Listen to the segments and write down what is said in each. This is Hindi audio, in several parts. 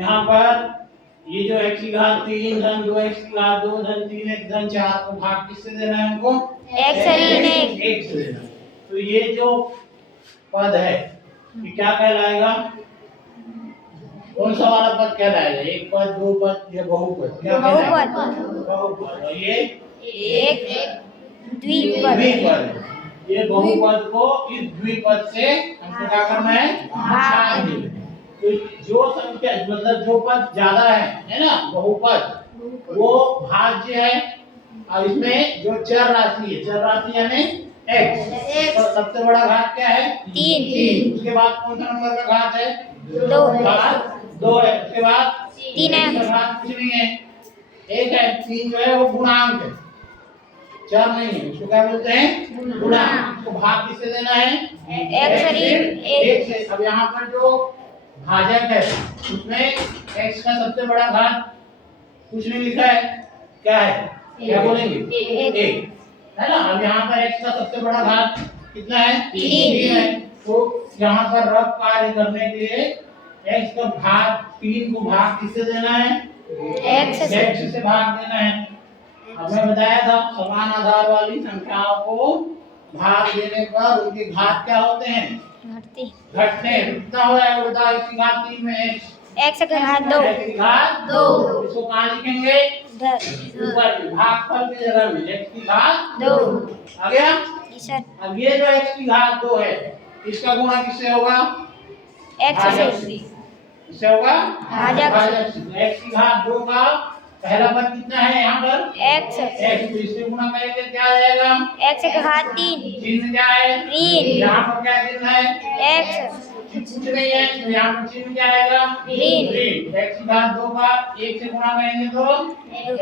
यहाँ पर ये जो x की घात 3 धन 2x की घात 2 धन 3x धन 4 को भाग किससे देना है हमको? x से देना। तो ये जो पद है ये क्या कहलाएगा? कौन सा वाला पद कहलाएगा? एक पद, दो पद या बहुपद? क्या कहलाएगा? बहुपद। और ये एक द्विपद। ये बहुपद को इस द्विपद से हमको क्या करना है? भाग देना है। तो जो संख्या मतलब जो पद ज्यादा है ना बहुपद, वो भाज्य है। और इसमें जो चर राशि है, चर राशि यानी x, तो सबसे बड़ा घात क्या है? 3। उसके बाद कौन सा नंबर का घात है? 2 है। उसके बाद 3 है। घात कुछ नहीं है, 1 है। 3 जो है वो गुणांक है, चर नहीं है। उसको क्या बोलते हैं? गुणांक। उसको भाग किससे देना है? एक से। अब यहाँ पर जो भाजक है उसमें x का सबसे बड़ा घात कुछ नहीं लिखा है, क्या है? क्या बोलेंगे? 1 है ना। अब यहाँ पर x का सबसे बड़ा घात कितना है? 3 है। तो यहाँ पर रफ कार्य करने के लिए x का भाग 3 को भाग किससे देना है? x से भाग देना है। अब मैं बताया था समान आधार वाली संख्याओं को भाग देने पर उनके घात क्या होते हैं? घटते हैं। कितना हो जाएगा बताओ? x की घात 3 में x की घात 2। इसको कहाँ लिखेंगे? ऊपर भागफल की जगह में x की घात 2 आ गया। अब ये जो x की घात 2 है इसका गुणा किससे होगा? x से। किससे होगा? भाजक से। x की घात 2 का पहला पद कितना है यहाँ पर? x। तो इससे गुणा करेंगे क्या आ जाएगा? x की घात 3। चिन्ह क्या है? यहाँ पर क्या चिन्ह है? x। कुछ नहीं है तो यहाँ पर चिन्ह क्या आएगा? ऋण। x की घात 2 का 1 से गुणा करेंगे तो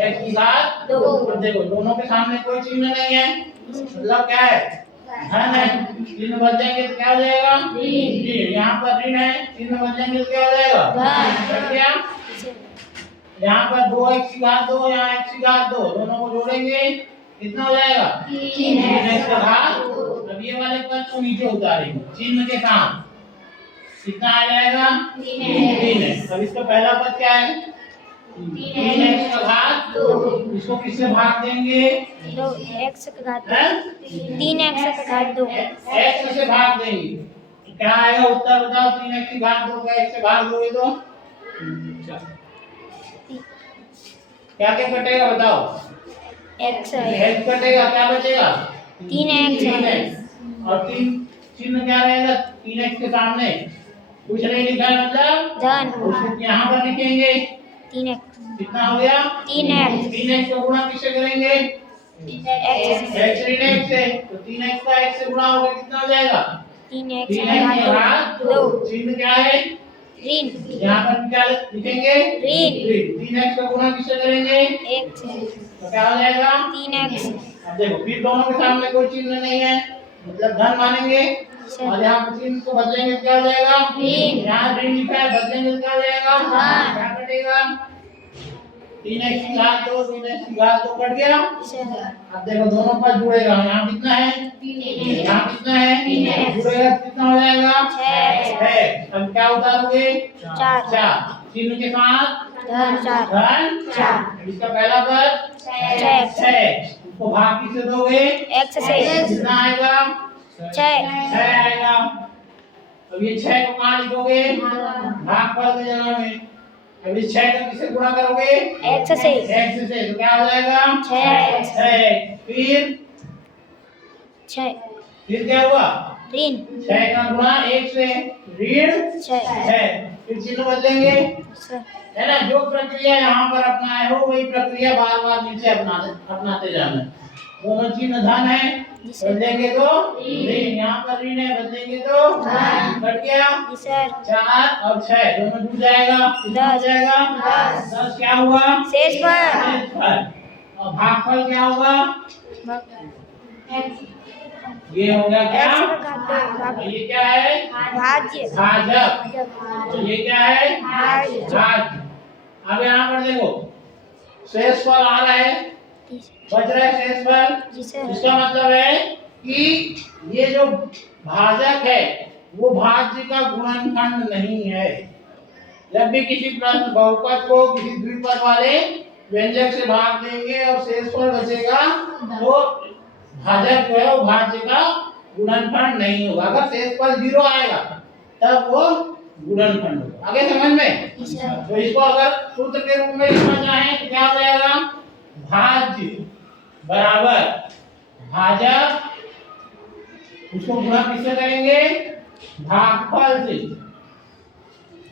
x की घात 2। अब देखो दोनों के सामने कोई चिन्ह नहीं है, मतलब क्या है? धन है। चिन्ह बदलेंगे तो क्या हो जाएगा? ऋण। यहाँ पर ऋण है, चिन्ह बदलेंगे तो क्या हो जाएगा? धन। यहाँ पर 2x की घात 2, यहाँ x की घात 2, दोनों को जोड़ेंगे कितना हो जाएगा? 3x का घात। अब ये वाले पद को नीचे उतारेंगे चिन्ह के साथ, कितना आ जाएगा? 3x। अब इसका पहला पद क्या है? 3x का घात 2। इसको किससे भाग देंगे? 2x का घात 3x का घात 2 x से भाग देंगे। क्या आएगा उत्तर बताओ? 3x की घात 2 का x से भाग दोगे तो क्या क्या कटेगा बताओ? x कटेगा, क्या बचेगा? 3x। और 3 चिन्ह क्या रहेगा 3x के सामने? कुछ नहीं लिखा है मतलब धन। उसको यहाँ पर लिखेंगे 3x। कितना हो गया? 3x का गुणा किससे करेंगे? x ऋण x से। तो 3x का x से गुणा होगा कितना हो जाएगा? 3x की घात 2। चिन्ह क्या है? ऋण। यहाँ पर क्या लिखेंगे? ऋण। 3x का गुणा किससे करेंगे? 1 से। तो क्या हो जाएगा? 3x। अब देखो फिर दोनों के सामने कोई चिन्ह नहीं है, मतलब धन मानेंगे। और यहाँ पर चिन्ह को बदलेंगे क्या हो जाएगा? यहाँ ऋण लिखा है, बदलेंगे क्या हो जाएगा? क्या कटेगा? 3x की घात 2, 3x की घात 2 कट गया। अब देखो दोनों पद जुड़ेगा, यहाँ कितना है? यहाँ कितना है? जुड़ेगा कितना हो जाएगा? 6। अब क्या उतारोगे? 4। चिन्ह के साथ धन 4। इसका पहला पद 6। उसको भाग किससे दोगे? x से। कितना आएगा? 6 आएगा। अब ये 6 को कहाँ लिखोगे? भागफल की जगह में। अब इस 6 का किससे गुणा करोगे? x से। तो क्या हो जाएगा? 6। फिर क्या हुआ? ऋण। 6 का गुणा 1 से ऋण 6। फिर चिन्ह बदलेंगे है ना। जो प्रक्रिया यहाँ पर अपनाए हो वही प्रक्रिया बार बार नीचे अपनाते जाना। दोनों चिन्ह धन है, बदलेंगे तो ऋण। यहाँ पर ऋण है, बदलेंगे तो धन। कट गया। 4 और 6 दोनों जुड़ जाएगा, कितना हो जाएगा? 10 क्या हुआ? शेषफल। और भागफल क्या होगा? ये हो गया क्या? ये क्या है? भाजक। ये क्या है? भाज्य। अब यहाँ पर देखो शेषफल आ रहा है, बच रहा है शेषफल। इसका मतलब है कि ये जो भाजक है वो भाज्य का गुणनखंड नहीं है। जब भी किसी प्रश्न बहुपद को किसी द्विपद वाले व्यंजक से भाग देंगे और शेषफल बचेगा तो भाजक जो है वो भाज्य का गुणनफल नहीं होगा। अगर शेषफल 0 आएगा तब वो गुणनफल होगा। आगे समझ में? तो इसको अगर सूत्र के रूप में लिखना चाहें तो क्या हो जाएगा? भाज्य बराबर भाजक, उसको गुणा किससे करेंगे? भागफल से।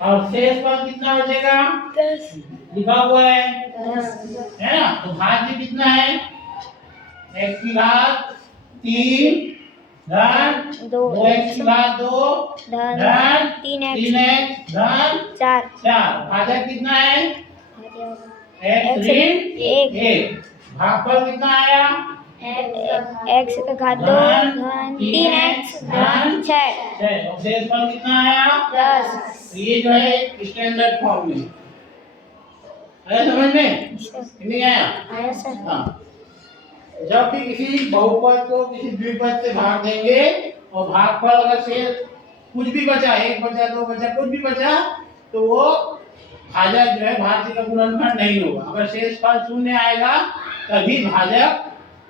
और शेषफल कितना बचेगा? 10 लिखा हुआ है ना? तो भाज्य कितना है? x की घात 3 धन 2x की घात 2 धन 3x धन 4। भाजक कितना है? x ऋण 1। भागफल कितना आया? x का घात 2 धन 3x धन 6। और शेषफल कितना आया? 10। तो ये जो है स्टैंडर्ड फॉर्म में आया। समझ में नहीं आया? आया सर। हाँ, जब भी किसी बहुपद को किसी द्विपद से भाग देंगे और भागफल अगर से कुछ भी बचा, 1 बचा 2 बचा कुछ भी बचा तो वो भाजक जो है भाज्य का गुणनफल नहीं होगा। अगर शेषफल 0 आएगा तभी भाजक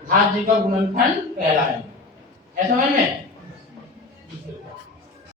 भाज्य का गुणनफल कहलाएगा। है समझ में?